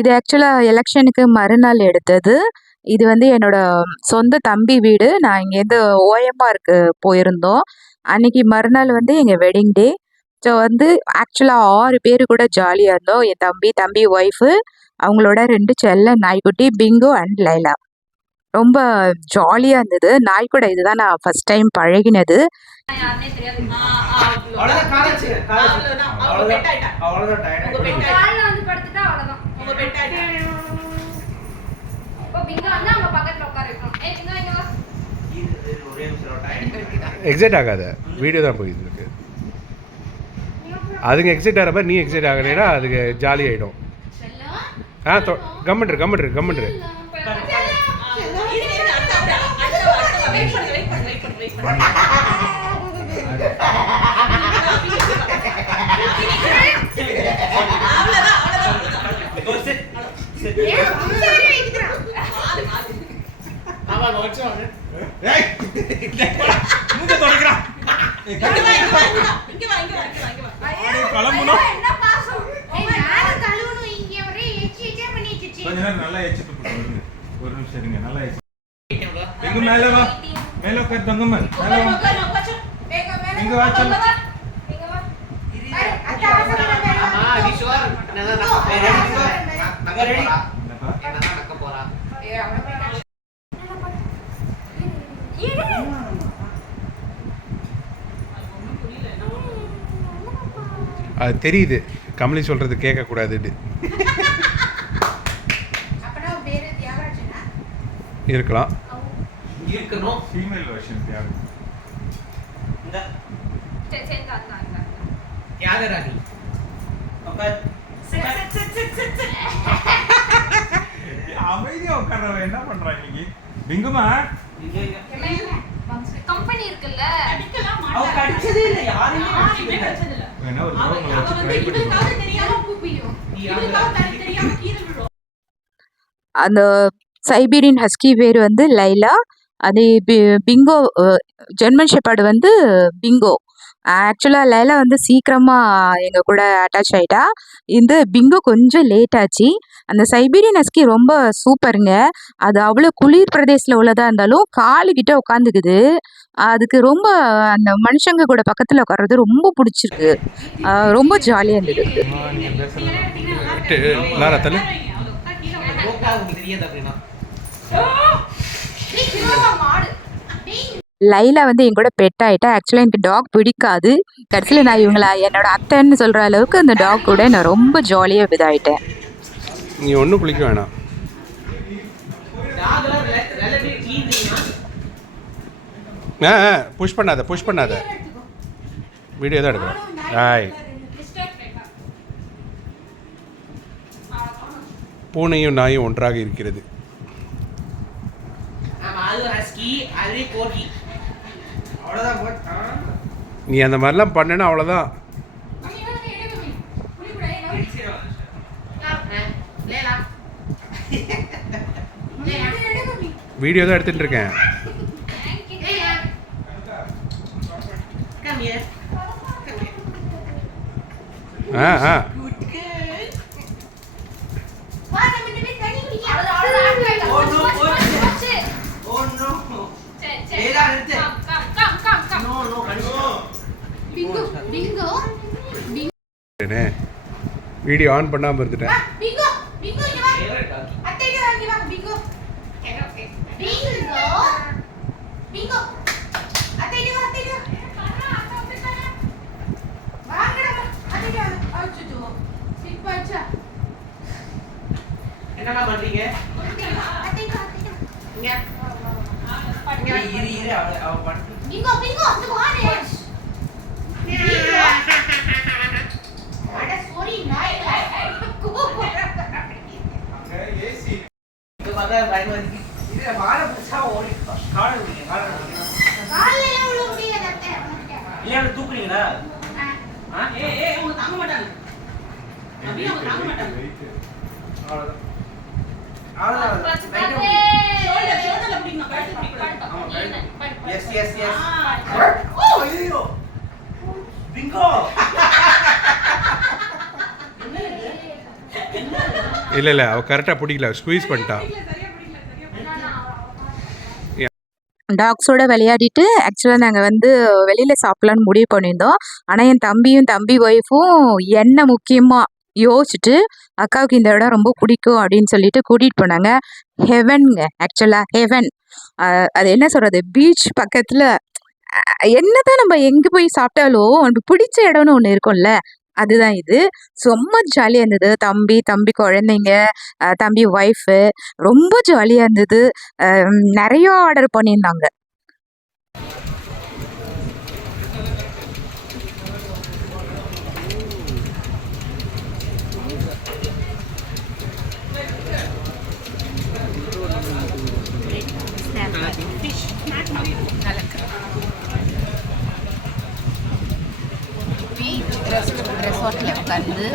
இது ஆக்சுவலாக எலெக்ஷனுக்கு மறுநாள் எடுத்தது. இது வந்து என்னோட சொந்த தம்பி வீடு. நான் இங்கேருந்து ஓஎம்ஆருக்கு போயிருந்தோம். அன்னைக்கு மறுநாள் வந்து எங்கள் வெட்டிங் டே. ஸோ வந்து ஆக்சுவலாக 6 பேர் கூட ஜாலியாக இருந்தோம். என் தம்பி ஒய்ஃபு, அவங்களோட 2 செல்ல நாய்க்குட்டி பிங்கு அண்ட் லைலா. ரொம்ப ஜாலியாக இருந்தது. நாய் கூட இதுதான் நான் ஃபர்ஸ்ட் டைம் பழகினது. எக்ஸைட் ஆகாத, வீடியோ தான் போயிட்டு இருக்கு. அதுங்க எக்ஸைட் ஆகிற மாதிரி நீ எக்ஸைட் ஆகலைன்னா அதுக்கு ஜாலி ஆகிடும். கம்மெண்ட்ரு நல்லா எச்சிட்டு ஒரு நிமிஷம் இருங்க. நல்லா எங்க மேல வா, மேல உட்கார் தங்கம்மா, மேல வா, இங்க வா, चल அது தெரியுது, கமலி சொல்றது கேட்க கூடாதுன்னு. இருக்கலாம், இருக்கணும். Female version Thiyagu. இந்த தியாக ராணி. ஓகே. அமைதியா உட்கார்றவ என்ன பண்றா இன்னைக்கு? பிங்குமா கம்பெனி இருக்குல்ல, அவ கடிச்சதே இல்ல, யாரையும் கடிச்சதே இல்ல. வேணா ஒரு தடவை வச்சு ட்ரை பண்ணி பாரு. தெரியாம பூப்பியும். இதுக்காக தெரியாம கீழே விழும். அந்த சைபீரியன் ஹஸ்கி பேர் வந்து லைலா. அது பிங்கோ, ஜெர்மன் ஷெப்பர்டு வந்து பிங்கோ. ஆக்சுவலாக லைலா வந்து சீக்கிரமாக எங்கள் கூட அட்டாச் ஆகிட்டா. இந்த பிங்கோ கொஞ்சம் லேட் ஆச்சு. அந்த சைபீரியன் ஹஸ்கி ரொம்ப சூப்பருங்க. அது அவ்வளோ குளிர் பிரதேசத்தில் உள்ளதாக இருந்தாலும் காலுக்கிட்ட உட்காந்துக்குது. அதுக்கு ரொம்ப அந்த மனுஷங்க கூட பக்கத்தில் உட்கார்றது ரொம்ப பிடிச்சிருக்கு. ரொம்ப ஜாலியாக இருந்தது. லைலா வந்து என் கூட பெட் ஆகிட்டா. ஆக்சுவலாக எனக்கு டாக் பிடிக்காது. கடைசியில் நான் இவங்களா என்னோட அத்தைன்னு சொல்கிற அளவுக்கு அந்த டாக் கூட நான் ரொம்ப ஜாலியாக இதாகிட்டேன். நீ ஒன்றும் குளிக்க வேணாம். புஷ் பண்ணாத, வீடியோ தான் எடுக்கிறேன். ஆய், பூனையும் நாயும் ஒன்றாக இருக்கிறது. நீ அந்த மாதிரிலாம் பண்ணனா அவ்வளோதான். வீடியோ தான் எடுத்துட்டு இருக்கேன். வீடியோ ஆன் பண்ணாம இருந்துட்டேன். என்னடா பண்றீங்க? இங்க இரு அவ பண்ணு. பிங்கோ அந்த வாடே. அட சாரி நாய். அங்க ஏசி. இது வந்தா பயந்து இது வாழ புடிச்சா ஓடி கால் விடுங்க. கால்ல எவ்வளவு முடியல அத்தை. ஏன் தூக்குறீங்களா? ஏய் அவங்க தாங்க மாட்டாங்க. அப்படியே அவங்க தாங்க மாட்டாங்க. அவ்வளவுதான். ஷோல்டர்ல பிடிக்கணும், கழுத்து பிடிக்கணும். எஸ் ஓ ஐயோ பிங்கோ என்ன இல்லை அவள் கரெக்டாக பிடிக்கல, ஸ்குவீஸ் பண்ணிட்டா. டாக்ஸோட விளையாடிட்டு ஆக்சுவலாக நாங்கள் வந்து வெளியில் சாப்பிட்லான்னு முடிவு பண்ணியிருந்தோம். ஆனால் என் தம்பி ஒய்ஃபும் என்ன முக்கியமாக யோசிச்சுட்டு அக்காவுக்கு இந்த இடம் ரொம்ப பிடிக்கும் அப்படின்னு சொல்லிட்டு கூட்டிகிட்டு போனாங்க. ஹெவனுங்க, ஆக்சுவலாக ஹெவன். அது என்ன சொல்கிறது, பீச் பக்கத்தில் என்னதான் நம்ம எங்கே போய் சாப்பிட்டாலும் நமக்கு பிடிச்ச இடம்னு ஒன்று இருக்கும்ல, அதுதான் இது. ரொம்ப ஜாலியாக இருந்தது. தம்பி குழந்தைங்க, தம்பி ஒய்ஃபு ரொம்ப ஜாலியாக இருந்தது. நிறைய ஆர்டர் பண்ணியிருந்தாங்க. ரெசார்ட்டில் உட்காந்து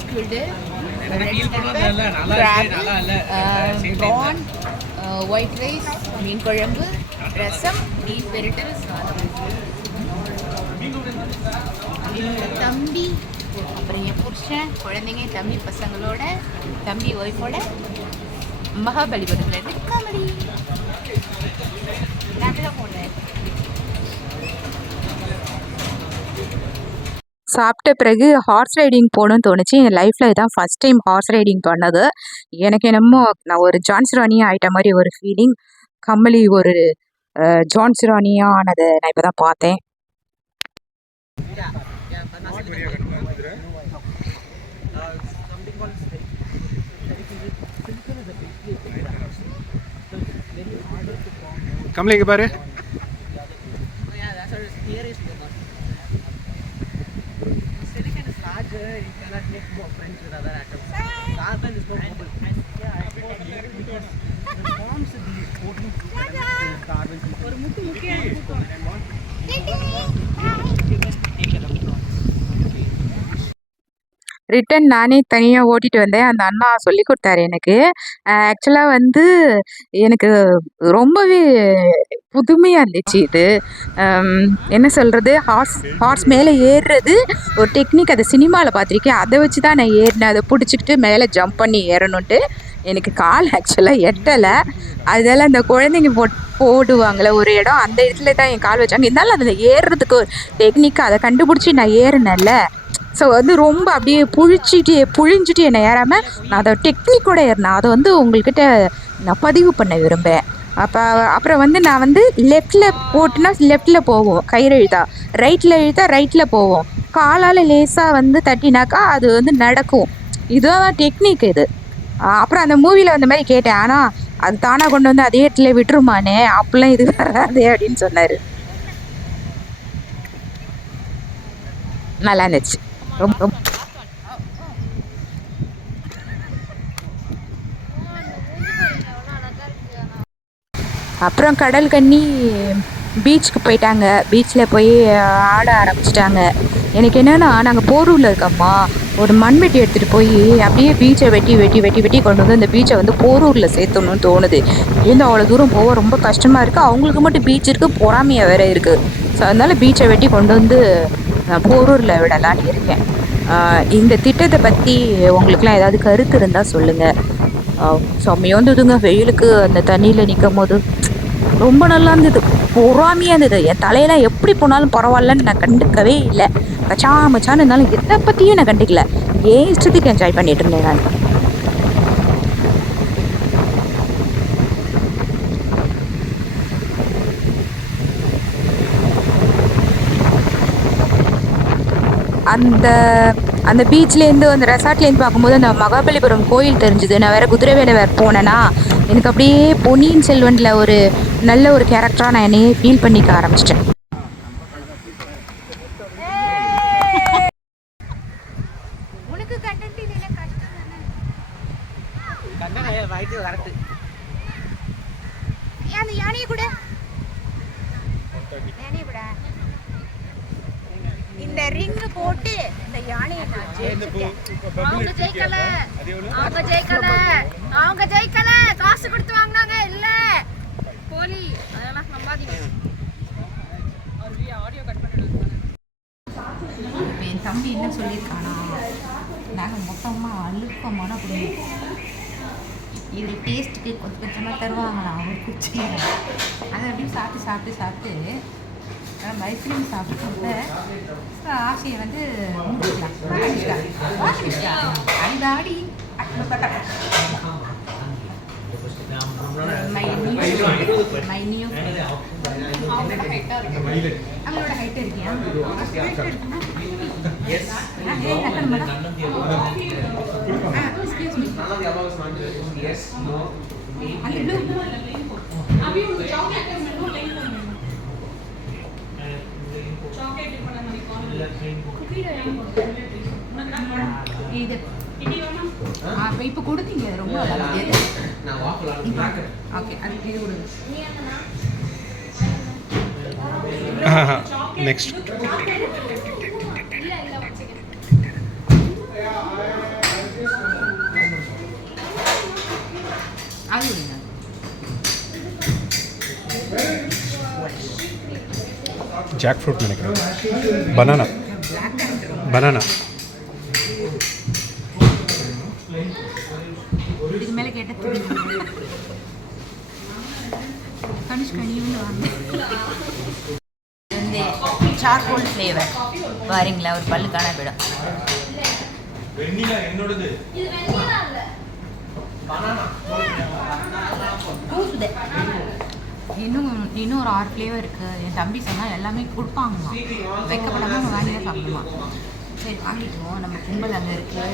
ஸ்குவிடு, ப்ரான், ஒயிட் ரைஸ், மீன் குழம்பு, ரசம், மீன் பெரட்டல், சாதம். என்னோட தம்பி, அப்புறம் என் புருஷன், குழந்தைங்க, தம்பி பசங்களோட, தம்பி ஒய்ஃபோட மகாபலிபுரத்தில் இருந்து காமெடி நாட்டில் போனேன். சாப்பிட்ட பிறகு ஹார்ஸ் ரைடிங் போகணுன்னு தோணுச்சு. என் லைஃப்பில் இதான் ஃபஸ்ட் டைம் ஹார்ஸ் ரைடிங் பண்ணது. எனக்கு என்னமோ நான் ஒரு ஜான்சி ராணியாக ஆகிட்ட மாதிரி ஒரு ஃபீலிங். கமலி ஒரு ஜான்சி ராணியாக ஆனதை நான் இப்போ தான் பார்த்தேன். கமலி இங்கே பாரு. You cannot make more friends with other atoms. Carbon is more mobile. Yeah, I thought because the forms of these protein carbon. ஒரு முட்டு முக்கியம். ரிட்டன் நானே தனியாக ஓட்டிகிட்டு வந்தேன். அந்த அண்ணா சொல்லி கொடுத்தாரு எனக்கு. ஆக்சுவலாக வந்து எனக்கு ரொம்பவே புதுமையாக இருந்துச்சு இது. என்ன சொல்கிறது, ஹார்ஸ் மேலே ஏறுறது ஒரு டெக்னிக். அதை சினிமாவில் பார்த்துருக்கேன். அதை வச்சு தான் நான் ஏறினேன். அதை பிடிச்சிக்கிட்டு மேலே ஜம்ப் பண்ணி ஏறணுன்ட்டு எனக்கு கால் ஆக்சுவலாக எட்டலை. அதெல்லாம் இந்த குழந்தைங்க போடுவாங்களே ஒரு இடம், அந்த இடத்துல தான் என் கால் வச்சாங்க. இருந்தாலும் அதில் ஏறுறதுக்கு ஒரு டெக்னிக், அதை கண்டுபிடிச்சி நான் ஏறினேன்ல. ஸோ வந்து ரொம்ப அப்படியே புழிஞ்சிட்டு என்னை ஏறாமல் நான் அதை டெக்னிக்கோட ஏறினேன். அதை வந்து உங்கள்கிட்ட நான் பதிவு பண்ண விரும்பேன். அப்புறம் வந்து நான் வந்து லெஃப்டில் போட்டுனா லெஃப்டில் போவோம், கயிறு இழுத்தா. ரைட்டில் இழுத்தா ரைட்டில் போவோம். காலால் லேசாக வந்து தட்டினாக்கா அது வந்து நடக்கும். இதுதான் டெக்னிக் இது. அப்புறம் அந்த மூவியில் அந்த மாதிரி கேட்டேன். ஆனால் அது தானாக கொண்டு வந்து அதே இடத்துல விட்டுருமானே, அப்பெல்லாம் இது வராதே அப்படின்னு சொன்னார். நல்லா இருந்துச்சு. ரொம்ப அப்புறம் கடல் கன்னி பீச்சுக்கு போயிட்டாங்க. பீச்சில் போய் ஆட ஆரம்பிச்சிட்டாங்க. எனக்கு என்னென்னா, நாங்கள் போரூரில் இருக்கோம்மா, ஒரு மண்வெட்டி எடுத்துகிட்டு போய் அப்படியே பீச்சை வெட்டி கொண்டு வந்து அந்த பீச்சை வந்து போரூரில் சேர்த்தணும்னு தோணுது. இருந்து அவ்வளோ தூரம் போக ரொம்ப கஷ்டமாக இருக்குது. அவங்களுக்கு மட்டும் பீச் இருக்குது, பொறாமையாக வேறு இருக்குது. ஸோ அதனால் பீச்சை வெட்டி கொண்டு வந்து நான் போரூரில் விடலான்னு இருக்கேன். இந்த திட்டத்தை பற்றி உங்களுக்குலாம் ஏதாவது கருத்து இருந்தால் சொல்லுங்கள். செம்மையாக இருந்ததுங்க. வெயிலுக்கு அந்த தண்ணியில் நிற்கும் போது ரொம்ப நல்லா இருந்தது, பொறாமையாக இருந்தது. என் தலையெல்லாம் எப்படி போனாலும் பரவாயில்லன்னு நான் கண்டுக்கவே இல்லை. கச்சாமச்சான்னு இருந்தாலும் எதை பற்றியும் நான் கண்டுக்கல. ஏன் இஷ்டத்துக்கு என்ஜாய் பண்ணிட்டு இருந்தேன் நான். அந்த பீச்லேருந்து அந்த ரெசார்ட்லேருந்து பார்க்கும்போது அந்த மகாபலிபுரம் கோயில் தெரிஞ்சுது. நான் வேறு குதிரைவேலை வேறு போனேன்னா எனக்கு அப்படியே பொன்னியின் செல்வனில் ஒரு நல்ல ஒரு கேரக்டராக நான் என்னையே ஃபீல் பண்ணிக்க ஆரம்பிச்சிட்டேன். இந்த ரிங் போட்டு இந்த யானையை நான் ஜெயிச்சிட்டேன். அவங்க ஜெயிக்கல, காசு கொடுத்து வாங்கினாங்க. இல்ல போலி, அதெல்லாம் நம்பாதீங்க. ஆடியோ கட் பண்ணிடுவாங்க. என் தம்பி என்ன சொல்லியிருக்கானா, நாங்கள் மொத்தமாக அழுக்கமான குடும்பம். இது டேஸ்ட்டுக்கு கொஞ்சம் கொஞ்சமாக தருவாங்களாம் ஒரு குச்சியில். அதை அப்படியே சாப்பிட்டு சாப்பிட்டு சாப்பிட்டு நம்ம ஐஸ்கிரீம் சாப்பிட்டு ஆசையை வந்து முடிச்சுக்கலாம். அந்தாடி அவங்களோட ஹைட் இருக்கியா? Excuse me. இது இப்போ கொடுத்தீங்க ரொம்ப ஓகே. அது இது கொடுங்க. நெக்ஸ்ட் அது கொடுங்க. ஜாக் ஃப்ரூட் நினைக்கிறேன். பனானா இதுக்கு மேலே கேட்ட கனிஷ்கனின்னு வாங்க. வந்து சார்கோல் ஃப்ளேவர் பாருங்களா, ஒரு பல்லு காண போயிடும். இன்னும் ஒரு 6 ஃப்ளேவர் இருக்குது. என் தம்பி சொன்னால் எல்லாமே கொடுப்பாங்கம்மா, வைக்கப்படாமல் வாங்கி தான் சாப்பிடுமா. சரி வாங்கிக்குவோம், நம்ம கும்பல் அங்கே இருக்குது.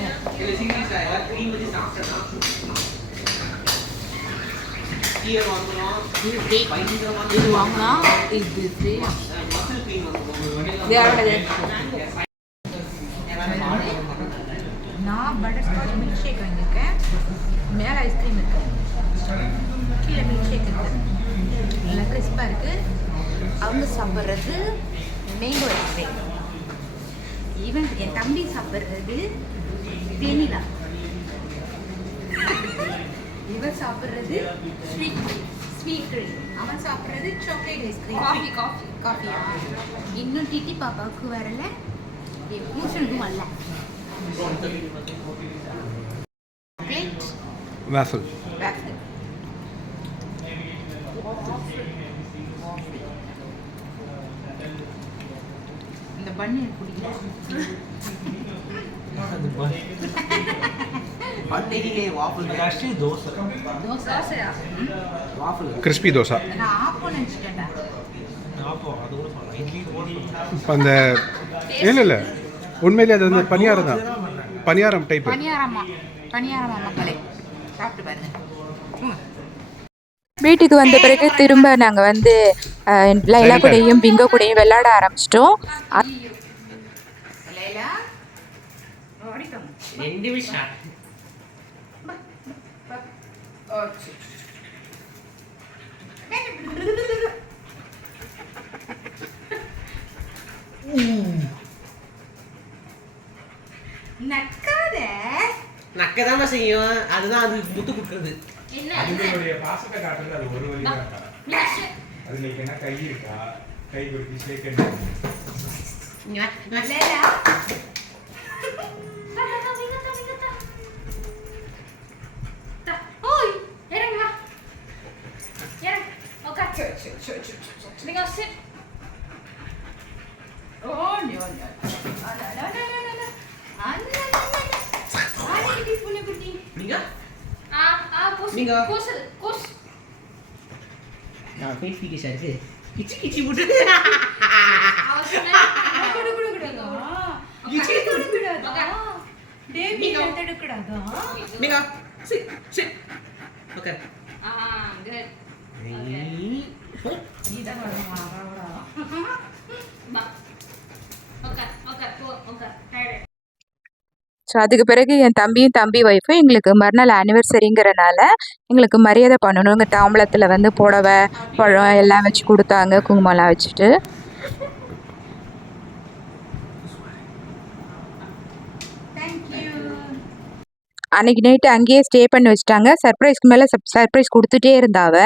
இது வாங்கினா இது ஃப்ரீயா. நான் பட்டர்ஸ்காட்ச் மில்க் ஷேக் வாங்கியிருக்கேன். மேலே ஐஸ்கிரீம் இருக்குது, கீழே மில்க் ஷேக் இருக்குது. நல்லா கிறிஸ்பாக இருக்குது. அவங்க சாப்பிட்றது மேங்கோ ஐஸ்கிரீம். ஈவன் என் தம்பி சாப்பிட்றது வெனிலா. இவன் சாப்பிட்றது ஸ்வீட் க்ரீம். அவன் சாப்பிட்றது சாக்லேட் ஐஸ்கிரீம். காஃபி. இன்னும் டிட்டி பாப்பாவுக்கு வரல, பூஷனுக்கும் வரல. Chocolate waffle. இந்த பண்ணு பிடிக்கல. கிறிஸ்பி தோசை. நான் ஆப்போ நினச்சிட்டேன்டா. இப்போ அந்த இல்லை உண்மையிலே அது வந்து பணியாரம் தான். பணியாரம் டைப். பணியாரமா மக்களே, சாப்பிட்டு பாருங்க. வீட்டுக்கு வந்த பிறகு திரும்ப நாங்கள் வந்து லைலா கூடயும் பிங்கோ கூடயும் விளையாட ஆரம்பிச்சிட்டோம். நக்கதாம செய்யும், அதுதான் அது முத்து குட்டுறது. அதுங்களுடைய பாசத்தை காட்டுறது அது ஒரு வழி தான். அதுங்களுக்கு என்ன கை இருக்கா, கை கொடுத்து சேர்க்க. ஸோ அதுக்கு பிறகு என் தம்பியும் தம்பி ஒய்ஃபும் எங்களுக்கு மறுநாள் ஆனிவர்சரிங்கிறனால எங்களுக்கு மரியாதை பண்ணணும். எங்கள் தாம்பளத்தில் வந்து புடவை பழம் எல்லாம் வச்சு கொடுத்தாங்க, குங்குமம்லாம் வச்சுட்டு. அன்னைக்கு நைட்டு அங்கேயே ஸ்டே பண்ணி வச்சுட்டாங்க. சர்ப்ரைஸ்க்கு மேலே சர்ப்ரைஸ் கொடுத்துட்டே இருந்தாவ.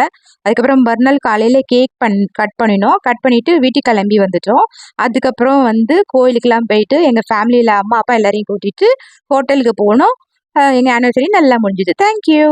அதுக்கப்புறம் மறுநாள் காலையில் கேக் கட் பண்ணினோம். கட் பண்ணிவிட்டு வீட்டுக்கு கிளம்பி வந்துட்டோம். அதுக்கப்புறம் வந்து கோயிலுக்கெல்லாம் போயிட்டு எங்கள் ஃபேமிலியில் அம்மா அப்பா எல்லாரையும் கூட்டிகிட்டு ஹோட்டலுக்கு போனோம். எங்கள் ஆனிவர்சரி நல்லா முடிஞ்சுது. தேங்க்யூ.